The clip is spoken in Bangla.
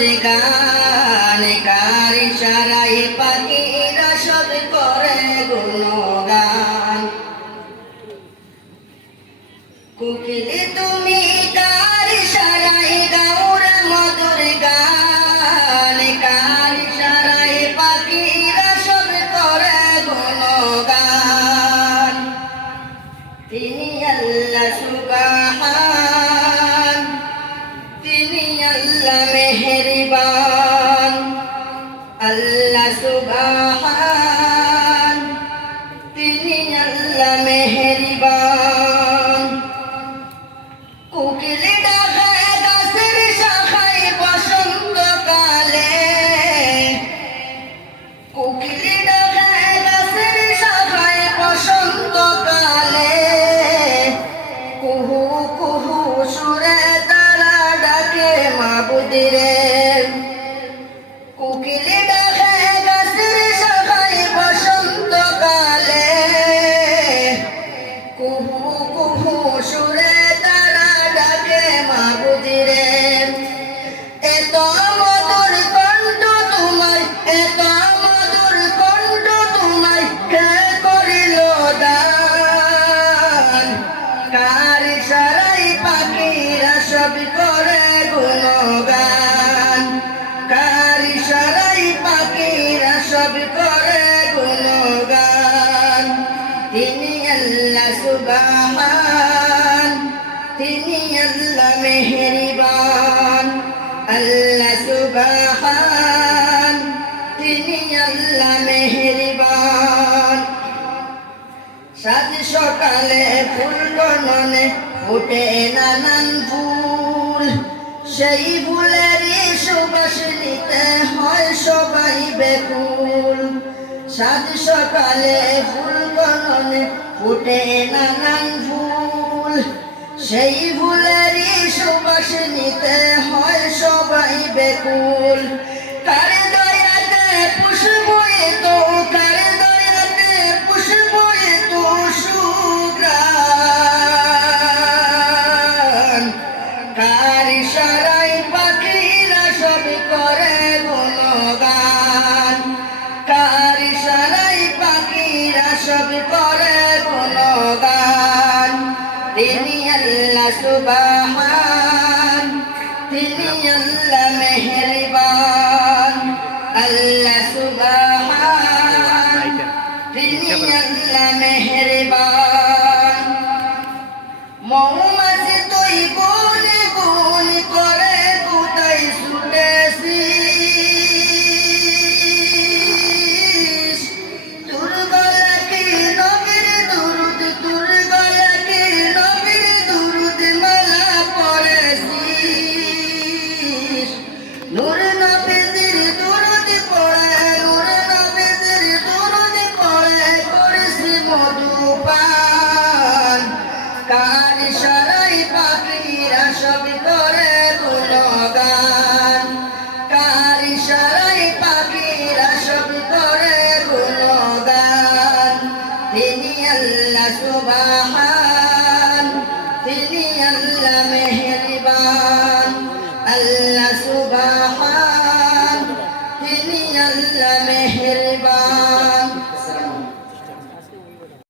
মধুর গান, কার ইশারায় পাখিরা সব করে গুণগান। কোকিল তুমি কার ইশারায় গাও রে মধুর গান, কার ইশারায় পাখিরা সব করে গুণগান। তিনি আল্লাহ সুবহান, তিনি আল্লাহ মেহেরবান, আল্লাহ সুবহান, তিনি আল্লাহ মেহেরবান। কোকিল ডাকে গাছের শাখায় বসন্তকালে, কোকিল ডাকে গাছের শাখায় বসন্তকালে, কুহু কুহু সুরে তারা ডাকে মাবুদিরে। কোকিল ডাকে গাছের শাখায় বসন্তকালে, কুহু কুহু সুরে তারা ডাকে মাবুদিরে। এত মধুর কণ্ঠ তোমার, এত মধুর কণ্ঠ তোমার, কে করিল দান। কার ইশারায় পাখিরা সব করে গুণগান, কার ইশারায় পাখিরা সব করে গুণগান। তিনি আল্লাহ সুবহান, তিনি আল্লাহ মেহেরবান, আল্লাহ সুবহান, তিনি আল্লাহ মেহেরবান। সাত সকালে ফুল বননে ফুটে নানান ফুল, সেই ফুলেরই সুবাস নিতে হয় সবাই বেকুল। সাত সকালে ফুল বননে ফুটে নানান ফুল, সেই ফুলেরই সুবাস নিতে হয় সবাই বেকুল। কার দয়াতে পুষ্প তো, কার দয়াতে পুষ্প তো সুঘ্রাণ। কার ইশারায় পাখিরা সব করে গুণগান, কার ইশারায় পাখিরা সব করে গুণগান। তিনি আল্লাহ সুবহান, তিনি আল্লাহ মেহেরবান, আল্লাহ সুবহান, তিনি আল্লাহ মেহেরবান। মৌমাছি তুই গুন গুন করে কোথায় ছুটেছিস, তোর গলা কি নবীর দুরুদ, তোর গলা কি নবীর দুরুদ মালা পড়েছিস। নূর নবীর দুরুদ পড়ে, নূর নবীর দুরুদ পড়ে করেছি মধুপান। কার ইশারায় পাখিরা সব করে গুণগান, কার ইশারায় পাখিরা সব করে গুণগান। তিনি আল্লাহ সুবহান, তিনি আল্লাহ মেহেরবান, আল্লাহ